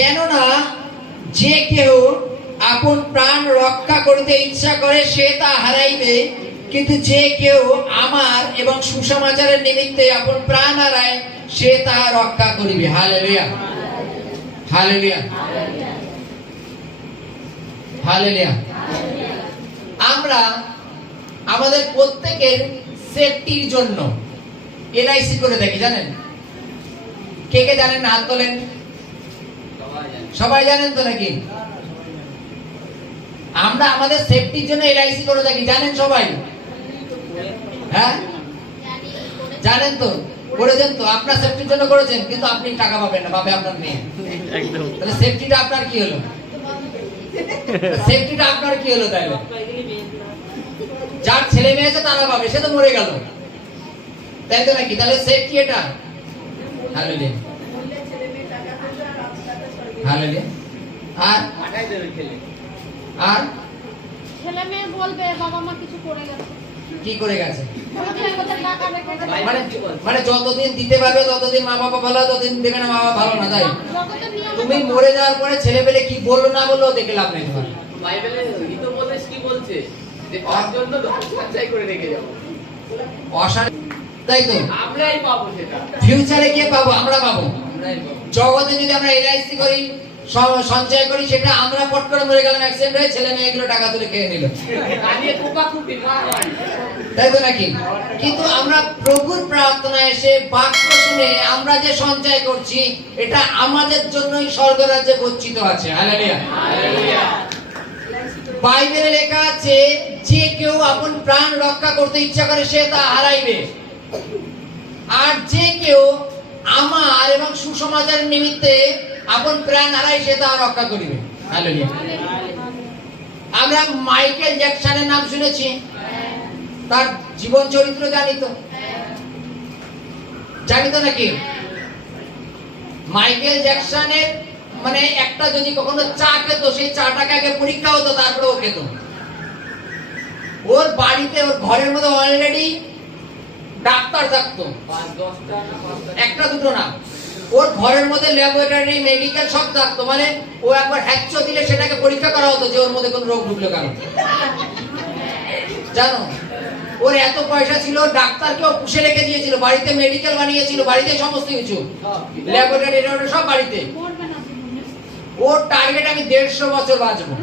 কেননা যে কেউ আপন প্রাণ রক্ষা করিতে ইচ্ছা করে সে তা হারাইবে, কিন্তু যে কেউ আমার এবং সুসমাচারের নিমিত্তে আপন প্রাণ হারায় সে তাহা রক্ষা করিবে। Hallelujah, hallelujah, hallelujah. আমরা আমাদের প্রত্যেকের সেফটির জন্য এলআইসি করে থাকি, জানেন? কে কে জানেন? হাত তোলেন। সবাই জানেন তো নাকি? আমরা আমাদের সেফটির জন্য এলআইসি করে থাকি, জানেন সবাই? হ্যাঁ, জানেন তো, করেছেন তো। আপনার সেফটির জন্য করেছেন, কিন্তু আপনি টাকা পাবেন না, পাবে আপনার মেয়ে। তাহলে সেফটিটা আপনার কি হলো? সেফটিটা আপনার কি হলো? তাহলে যার ছেলে মেয়ে আছে তারা পাবে, সে তো মরে গেল, তাই তো নাকি? তাহলে সেফটি এটা। Hallelujah, hallelujah. আর আর ছেলে মেয়ে বলবে বাবা মা কিছু করে গেছে। কি করে গেছে? মানে যতদিন দিতে পারবে ততদিন মা বাবা ভালো, ততদিন দেবে না মা বাবা ভালো না, তাই? তুমি মরে যাওয়ার পরে ছেলে পেলে কি বললো না বললো দেখে লাভ নেই তোমার। বাইবেলে হিতোপদেশ কি বলছে? যে তার জন্য সঞ্চয় করে রেখে যাও। তাই তো, আমরাই পাবো সেটা। ফিউচারে কে পাবো? আমরা পাবো। আমরাই পাবো। জগতে যদি আমরা এলআইসি করি, সঞ্চয় করি, সেটা আমরা পট করে মরে গেলাম, অ্যাক্সিডেন্ট হয়ে ছেলে মেয়েগুলো টাকা তুলে খেয়ে নিল, তাই তো নাকি? কিন্তু আমরা প্রভুর প্রার্থনায় এসে বাক্য শুনে আমরা যে সঞ্চয় করছি এটা আমাদের জন্যই স্বর্গরাজ্যে গচ্ছিত আছে। Hallelujah, hallelujah. বাইবেলে লেখা আছে যে কেউ আপন প্রাণ রক্ষা করতে ইচ্ছা করে সে তা হারাইবে, আর যে কেউ আমার এবং সুসমাচারের নিমিত্তে আপন প্রাণ হারায় সে তা রক্ষা করিবে। হালেলুয়া। আমরা মাইকেল জ্যাকসনের নাম শুনেছি, তার জীবন চরিত্র জানি তো, জানি তো নাকি? মাইকেল জ্যাকসনের মানে একটা যদি কখনো চা খেত, সেই চাটাকে আগে পরীক্ষা হতো, তারপরে ও খেত। ওর বাড়িতে, ওর ঘরের মধ্যে অলরেডি ডাক্তার থাকতো, একটা দুটো না, ওর ঘরের মধ্যে ল্যাবরেটরি মেডিকেল সব থাকতো। মানে ও একবার হ্যাচ্চ দিলে সেটাকে পরীক্ষা করা হতো যে ওর মধ্যে কোন রোগ ঢুকলো কেন, জানো? ওর এত পয়সা ছিল, ডাক্তারকেও পুষে রেখে দিয়েছিল, বাড়িতে মেডিকেল বানিয়েছিল, বাড়িতে সমস্ত কিছু, ল্যাবরেটরি সব বাড়িতে। ওর টার্গেট আমি 150 বছর বাঁচবো,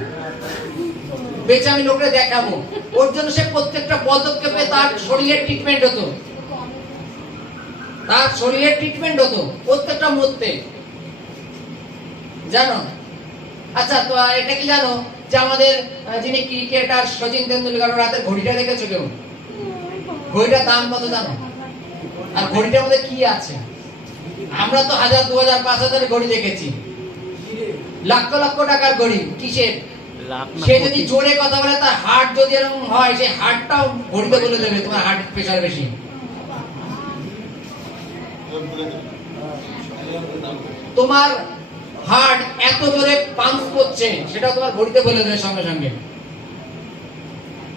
বেঁচে আমি লোককে দেখাবো। ওর জন্য সে প্রত্যেকটা পদক্ষেপে তার শরীরের ট্রিটমেন্ট হতো, তার শরীরের ট্রিটমেন্ট হতো প্রত্যেকটা মুহূর্তে, জানো? আচ্ছা, তো এটা কি জানো যে আমাদের যিনি ক্রিকেটার সচিন তেন্ডুলকার রাতের ঘড়িটা দেখেছো কেউ? ঘড়িটার দাম কত জানো? আর ঘড়িটার মধ্যে কি আছে? আমরা তো 1000, 2000, 5000 ঘড়ি দেখেছি, লক্ষ লক্ষ টাকার ঘড়ি। কিসের? সে যদি জোরে কথা বলে, তার হার্ট যদি এরকম হয়, সেই হার্টটাও ঘড়িতে বলে দেবে তোমার হার্ট প্রেসার বেশি। তোমার হার্ট এত জোরে পাম্প করছে, সেটা তোমার ঘড়িতে বলে দেবে সঙ্গে সঙ্গে।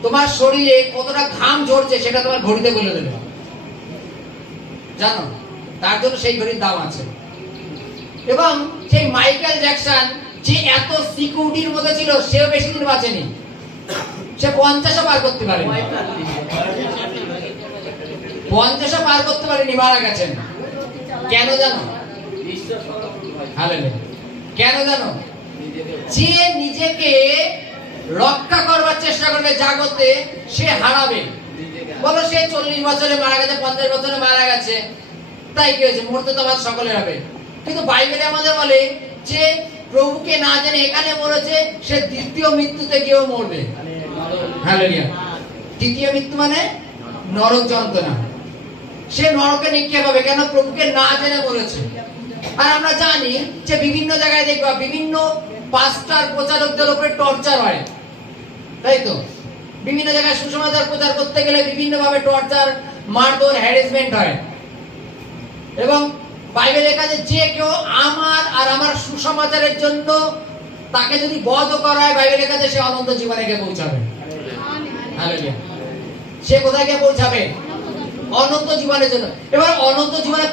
তোমার শরীরে কতটা ঘাম ঝরছে সেটা তোমার ঘড়িতে বলে দেবে, জানো? তার জন্য সেই ঘড়ির দাম আছে। এবং সেই মাইকেল জ্যাকসন যে এত সিকিউরিটির মধ্যে ছিল, সেও বেশি দিন বাঁচেনি, সে 50 পার করতে পারেনি, 50 পার করতে পারেনি, মারা গেছেন। কেন জানো? হালেলুয়া। কেন জানো? যে নিজেকে রক্ষা করবার চেষ্টা করবে জাগতে, সে হারাবে। বলো সে 40 বছরে মারা গেছে, 50 বছরে মারা গেছে, তাই কি হয়েছে? মরতে তো আমাদের সকলের হবে। কিন্তু বাইবেলে আমাদের বলে যে প্রভুকে না জেনে এখানে মরেছে, সে দ্বিতীয় মৃত্যুতে গিয়েও মরবে। হালেলুয়া। দ্বিতীয় মৃত্যু মানে নরক যন্ত্রণা, সে নরকে নিক্ষেপ হবে। কেন? প্রভুকে না জেনে মরেছে। আর আমরা জানি যে বিভিন্ন জায়গায় দেখবা বিভিন্ন পাস্টার প্রচারকদের উপরে টর্চার হয়, তাই তো? বিভিন্ন জায়গায় সুসমাচার প্রচার করতে গেলে বিভিন্ন ভাবে টর্চার, মারধর, হ্যারাসমেন্ট হয়। এবং বাইবেলে লেখা আছে যে কেউ আমার আর আমার সুসমাচারের জন্য তাকে যদি বধ করা হয়, বাইবেলে লেখা আছে সে অনন্ত জীবনে গিয়ে পৌঁছাবে। হালেলুয়া। সে কোথায় গিয়ে পৌঁছাবে? অনন্ত জীবনের জন্য। এবার অনন্ত জীবনে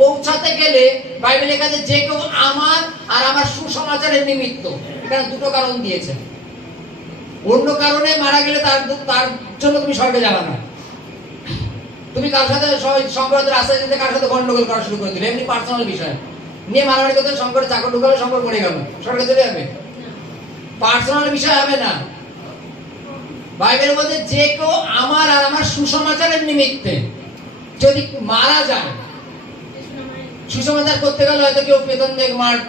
পৌঁছাতে গেলে বাইবেলে লেখা আছে যে কেউ আমার আর আমার সুসমাচারের নিমিত্ত, এখানে দুটো কারণ দিয়েছে। অন্য কারণে মারা গেলে তার জন্য তুমি স্বর্গে যাবে না। তুমি কার সাথে শঙ্করের রাস্তায় যেতে কার সাথে গন্ডগোল করা শুরু করে দিলে, এমনি পার্সোনাল বিষয় নিয়ে মারামারি করতে শঙ্করের চাকর ঢুকালে শঙ্কর মরে গেল, স্বর্গে চলে যাবে? পার্সোনাল বিষয় হবে না। বাইবেলের মধ্যে যে কেউ আমার আর আমার সুসমাচারের নিমিত্তে যদি মারা যায়, সুসমাচার করতে গেলে হয়তো কেউ পেতন দিয়ে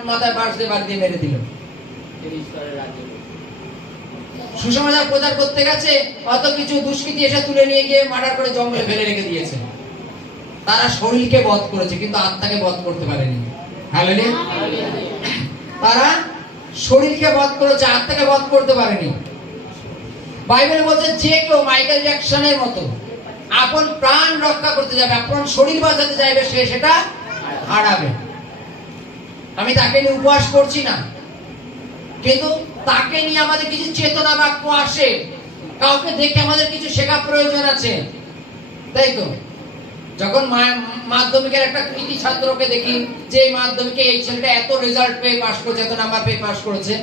মাথায় বাঁশ দিয়ে মেরে দিল। সুসমাচার প্রচার করতে গেছে, অত কিছু দুষ্কৃতী এসে তুলে নিয়ে গিয়ে মার্ডার করে জঙ্গলে ফেলে রেখে দিয়েছে। তারা শরীরকে বধ করেছে কিন্তু আত্মাকে বধ করতে পারেনি। হালেলুয়া। তারা শরীরকে বধ করেছে, আত্মাকে বধ করতে পারেনি। বাইবেল বলছে যে কেউ মাইকেল জ্যাকসনের মতো আপন প্রাণ রক্ষা করতে যাবে, আপন শরীর বাঁচাতে চাইবে, সে সেটা হারাবে। আমি তাকে নিয়ে উপহাস করছি না, কিন্তু তাকে নিয়ে আমাদের কিছু চেতনা বাক্য আসে, কাউকে দেখে আমাদের কিছু শেখা প্রয়োজন আছে, তাই তো? যখন মাধ্যমিকের একটা কৃতি ছাত্রকে দেখি যে মাধ্যমিকে এই ছেলেটা এত রেজাল্ট পেয়ে পাস করেছে, এত নাম্বার পেয়ে পাস করেছে,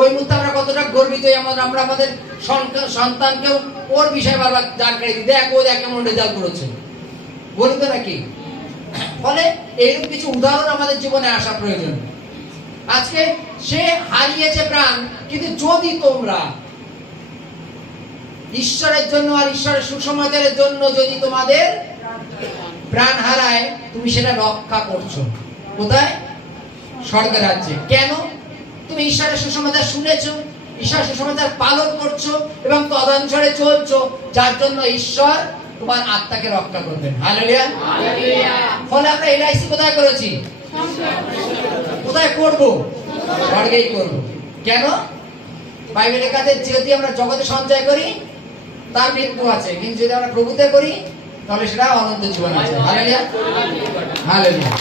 ওই মুহূর্তে আমরা কতটা গর্বিত, আমরা আমাদের সন্তানকেও ওর বিষয়ে বারবার জানকারি দিই, দেখ ও দেখ কেমন রেজাল্ট করেছে, বলি তো নাকি? ফলে এইরকম কিছু উদাহরণ আমাদের জীবনে আসা প্রয়োজন। আজকে সে হারিয়েছে প্রাণ, কিন্তু যদি তোমরা ঈশ্বরের জন্য আর ঈশ্বরের সুসমাচারের জন্য যদি তোমাদের প্রাণ হারায়, তুমি সেটা রক্ষা করছো। কোথায়? স্বর্গের রাজ্যে। কেন? তুমি ঈশ্বরের সুসমাচার শুনেছো, ঈশ্বরের সুসমাচার পালন করছো এবং তদনুসারে চলছো, যার জন্য ঈশ্বর তোমার আত্মাকে রক্ষা করবেন। হালেলুয়া। ফলে আমরা এলআইসি কোথায় করেছি? কোথায় করবো? স্বর্গেই করবো। কেন? বাইবেলে লেখা আছে যদি আমরা জগতে সঞ্চয় করি তার মৃত্যু আছে, কিন্তু যদি আমরা প্রভুতে করি তাহলে সেটা অনন্ত জীবন আছে। হালেলুয়া। হালেলুয়া।